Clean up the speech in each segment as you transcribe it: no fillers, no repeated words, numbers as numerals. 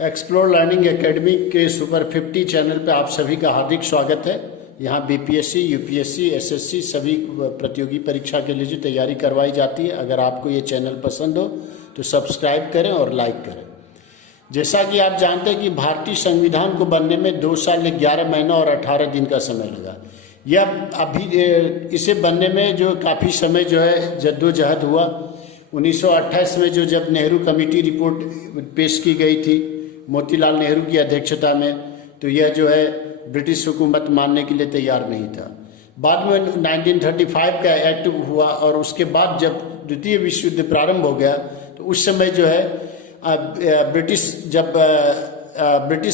Explore learning academy के super 50 channel पे आप सभी का हार्दिक स्वागत है। यहाँ बीपीएससी, यूपीएससी, एसएससी सभी प्रतियोगी परीक्षा के लिए जो तैयारी करवाई जाती है। अगर आपको ये चैनल पसंद हो तो सब्सक्राइब करें और लाइक करें। जैसा कि आप जानते हैं कि भारतीय संविधान को बनने में 2 साल 11 महीना और 18 दिन का समय लगा। यह अभी इसे बनने में जो काफ़ी समय जो है जद्दोजहद हुआ। 1928 में जब नेहरू कमेटी रिपोर्ट पेश की गई थी मोतीलाल नेहरू की अध्यक्षता में, तो यह जो है ब्रिटिश हुकूमत मानने के लिए तैयार नहीं था। बाद में 1935 का एक्ट हुआ और उसके बाद जब द्वितीय विश्व युद्ध प्रारंभ हो गया तो उस समय जो है ब्रिटिश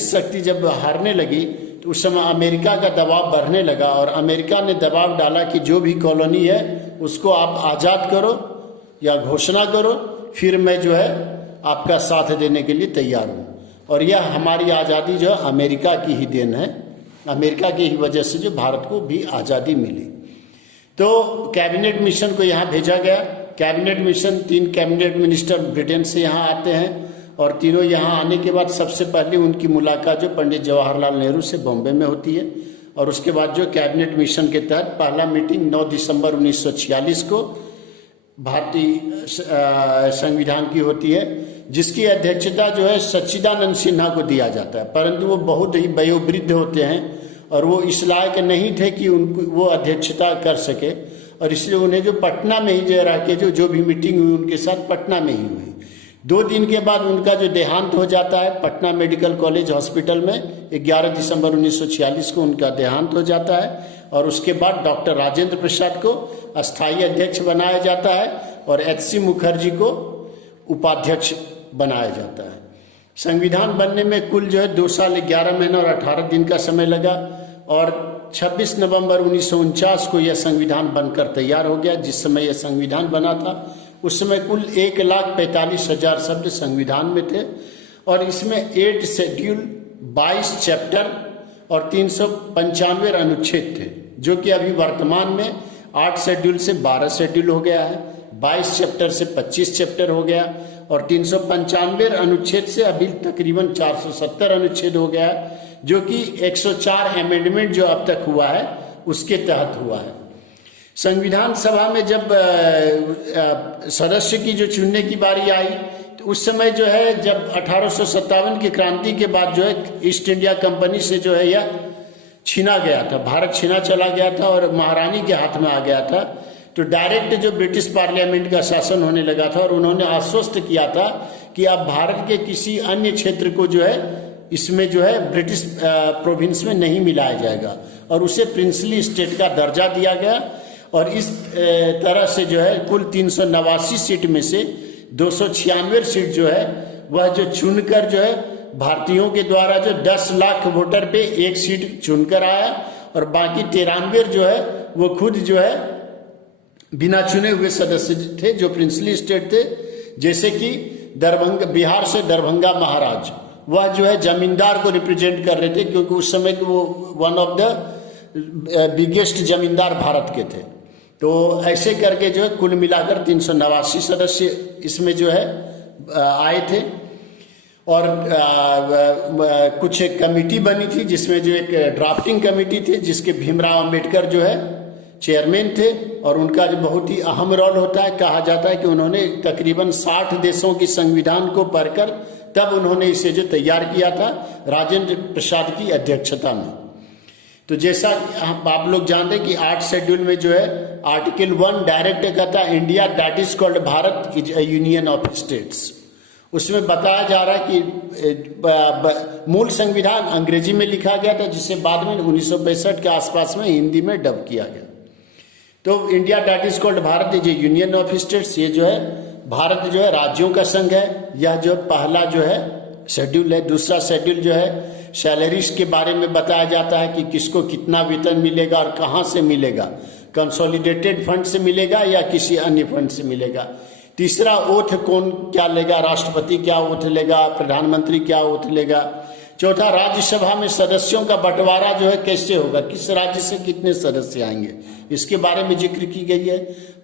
शक्ति जब हारने लगी तो उस समय अमेरिका का दबाव बढ़ने लगा और अमेरिका ने दबाव डाला कि जो भी कॉलोनी है उसको आप आज़ाद करो या घोषणा करो, फिर मैं जो है आपका साथ देने के लिए तैयार हूँ। और यह हमारी आज़ादी जो अमेरिका की ही देन है। अमेरिका की ही वजह से जो भारत को भी आज़ादी मिली। तो कैबिनेट मिशन को यहाँ भेजा गया। Cabinet mission 3 cabinet minister Britain से यहाँ आते हैं और तीनों यहाँ आने के बाद सबसे पहले उनकी मुलाकात जो पंडित जवाहरलाल नेहरू से बॉम्बे में होती है और उसके बाद जो कैबिनेट मिशन के तहत पहला मीटिंग 9 दिसंबर 1946 को भारतीय संविधान की होती है, जिसकी अध्यक्षता जो है सच्चिदानंद सिन्हा को दिया जाता है। परंतु वो बहुत ही वयोवृद्ध होते हैं और वो इस लायक नहीं थे कि उनको वो अध्यक्षता कर सके और इसलिए उन्हें जो पटना में ही जो रह के जो भी मीटिंग हुई उनके साथ पटना में ही हुई। 2 दिन के बाद उनका जो देहांत हो जाता है पटना मेडिकल कॉलेज हॉस्पिटल में 11 दिसंबर 1946 को उनका देहांत हो जाता है और उसके बाद डॉक्टर राजेंद्र प्रसाद को अस्थायी अध्यक्ष बनाया जाता है और HC मुखर्जी को उपाध्यक्छ बनाया जाता है। संविधान बनने में कुल जो है 2 साल 11 महीना और 18 दिन का समय लगा और 26 नवंबर 1949 को यह संविधान बनकर तैयार हो गया। जिस समय यह संविधान बना था उस समय कुल 1,45,000 शब्द संविधान में थे और इसमें 8 शेड्यूल, 22 चैप्टर और 395 अनुच्छेद थे, जो कि अभी वर्तमान में 8 शेड्यूल से 12 शेड्यूल हो गया है, 22 चैप्टर से 25 चैप्टर हो गया और 395 अनुच्छेद से अभी तकरीबन 470 अनुच्छेद हो गया है, जो कि 104 अमेंडमेंट जो अब तक हुआ है उसके तहत हुआ है। संविधान सभा में जब सदस्य की जो चुनने की बारी आई तो उस समय जो है जब 1857 की क्रांति के बाद जो है ईस्ट इंडिया कंपनी से जो है यह छीना गया था, भारत छीना चला गया था और महारानी के हाथ में आ गया था। तो डायरेक्ट जो ब्रिटिश पार्लियामेंट का शासन होने लगा था और उन्होंने आश्वस्त किया था कि अब भारत के किसी अन्य क्षेत्र को जो है इसमें जो है ब्रिटिश प्रोविंस में नहीं मिलाया जाएगा और उसे प्रिंसली स्टेट का दर्जा दिया गया और इस तरह से जो है कुल 389 सीट में से 296 सीट जो है वह जो चुनकर जो है भारतीयों के द्वारा जो 10 लाख वोटर पे 1 सीट चुनकर आया और बाकी 93 जो है वो खुद जो है बिना चुने हुए सदस्य थे जो प्रिंसली स्टेट थे। जैसे कि दरभंगा, बिहार से दरभंगा महाराज, वह जो है जमींदार को रिप्रेजेंट कर रहे थे क्योंकि उस समय वो वन ऑफ द बिगेस्ट जमींदार भारत के थे। तो ऐसे करके जो है कुल मिलाकर 389 सदस्य इसमें जो है आए थे और कुछ कमेटी बनी थी जिसमें जो एक ड्राफ्टिंग कमेटी थी जिसके भीमराव अंबेडकर जो है चेयरमैन थे और उनका जो बहुत ही अहम रोल होता है। कहा जाता है कि उन्होंने तकरीबन 60 देशों की संविधान को पढ़कर तब उन्होंने इसे जो तैयार किया था राजेंद्र प्रसाद की अध्यक्षता में। तो जैसा आप लोग जानते हैं कि 8 शेड्यूल में जो है आर्टिकल 1 डायरेक्ट कहता है India that is called Bharat is a union of states. उसमें बताया जा रहा है कि मूल संविधान अंग्रेजी में लिखा गया था जिसे बाद में 1965 के आसपास में हिंदी में डब किया गया। तो India that is called Bharat is A union of states, ये जो है भारत जो है राज्यों का संघ है। यह जो पहला जो है शेड्यूल है। दूसरा शेड्यूल जो है सैलरीज के बारे में बताया जाता है कि किसको कितना वेतन मिलेगा और कहाँ से मिलेगा, कंसोलिडेटेड फंड से मिलेगा या किसी अन्य फंड से मिलेगा। तीसरा ओथ कौन क्या लेगा, राष्ट्रपति क्या ओथ लेगा, प्रधानमंत्री क्या ओथ लेगा। चौथा राज्यसभा में सदस्यों का बंटवारा जो है कैसे होगा, किस राज्य से कितने सदस्य आएंगे, इसके बारे में जिक्र की गई है।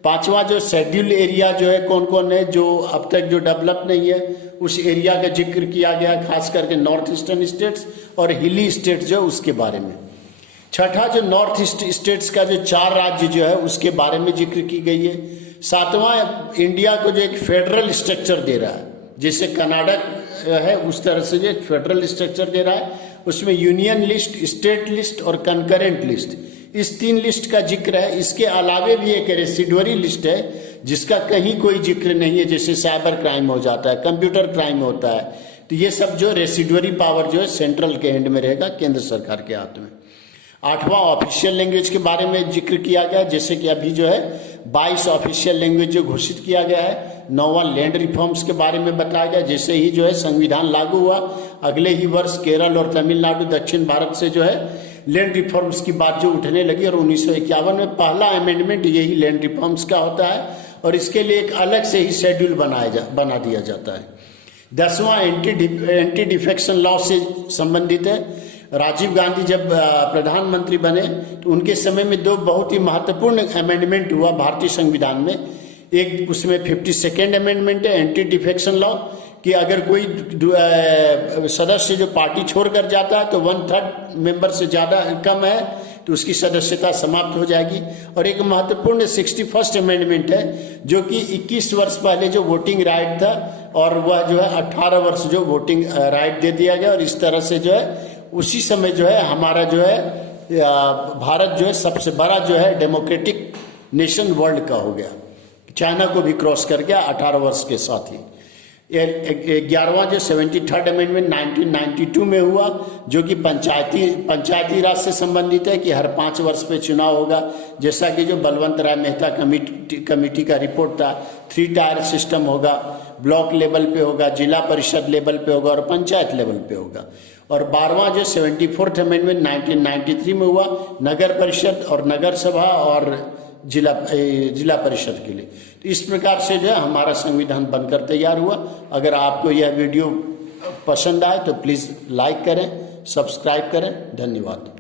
5वां जो शेड्यूल एरिया जो है कौन कौन है जो अब तक जो डेवलप नहीं है उस एरिया का जिक्र किया गया, खास करके नॉर्थ ईस्टर्न स्टेट्स और हिली स्टेट्स जो उसके बारे में। छठा जो नॉर्थ ईस्ट स्टेट्स का जो 4 राज्य जो है उसके बारे में जिक्र की गई है। सातवां, इंडिया को जो एक फेडरल स्ट्रक्चर दे रहा है, जैसे कर्नाटक है उस तरह से जो एक फेडरल स्ट्रक्चर दे रहा है, उसमें यूनियन लिस्ट, स्टेट लिस्ट और कंकरेंट लिस्ट, इस 3 लिस्ट का जिक्र है। इसके अलावे भी एक रेसिडुअरी लिस्ट है जिसका कहीं कोई जिक्र नहीं है, जैसे साइबर क्राइम हो जाता है, कंप्यूटर क्राइम होता है, तो ये सब जो रेसिडुअरी पावर जो है सेंट्रल के हैंड में रहेगा, केंद्र सरकार के हाथ में। 8वां, ऑफिशियल लैंग्वेज के बारे में जिक्र किया गया, जैसे कि अभी जो है 22 ऑफिशियल लैंग्वेज जो घोषित किया गया है। 9वां, लैंड रिफॉर्म्स के बारे में बताया गया, जैसे ही जो है संविधान लागू हुआ अगले ही वर्ष केरल और तमिलनाडु दक्षिण भारत से जो है लैंड रिफॉर्म्स की बात जो उठने लगी, और 1951 में पहला अमेंडमेंट यही लैंड रिफॉर्म्स का होता है, और इसके लिए एक अलग से ही शेड्यूल बना दिया जाता है। 10वां, एंटी डिफेक्शन लॉ से संबंधित है। राजीव गांधी जब प्रधानमंत्री बने तो उनके समय में 2 बहुत ही महत्वपूर्ण अमेंडमेंट हुआ भारतीय संविधान में। एक उसमें 52nd अमेंडमेंट है, एंटी डिफेक्शन लॉ, कि अगर कोई सदस्य जो पार्टी छोड़कर जाता है तो 1/3 मेंबर से ज़्यादा कम है तो उसकी सदस्यता समाप्त हो जाएगी। और एक महत्वपूर्ण 61st अमेंडमेंट है जो कि 21 वर्ष पहले जो वोटिंग राइट था, और वह जो है 18 वर्ष जो वोटिंग राइट दे दिया गया, और इस तरह से जो है उसी समय जो है हमारा जो है भारत जो है सबसे बड़ा जो है डेमोक्रेटिक नेशन वर्ल्ड का हो गया, चाइना को भी क्रॉस कर गया 18 वर्ष के साथ ही। 11वां जो 73rd अमेंडमेंट 1992 में हुआ, जो कि पंचायती राज से संबंधित है, कि हर 5 वर्ष पे चुनाव होगा, जैसा कि जो बलवंत राय मेहता कमेटी का रिपोर्ट था। 3 टायर सिस्टम होगा, ब्लॉक लेवल पे होगा, जिला परिषद लेवल पे होगा और पंचायत लेवल पे होगा। और 12वां जो 74th अमेंडमेंट 1993 में हुआ, नगर परिषद और नगर सभा और जिला परिषद के लिए। तो इस प्रकार से जो है हमारा संविधान बनकर तैयार हुआ। अगर आपको यह वीडियो पसंद आए तो प्लीज़ लाइक करें, सब्सक्राइब करें। धन्यवाद।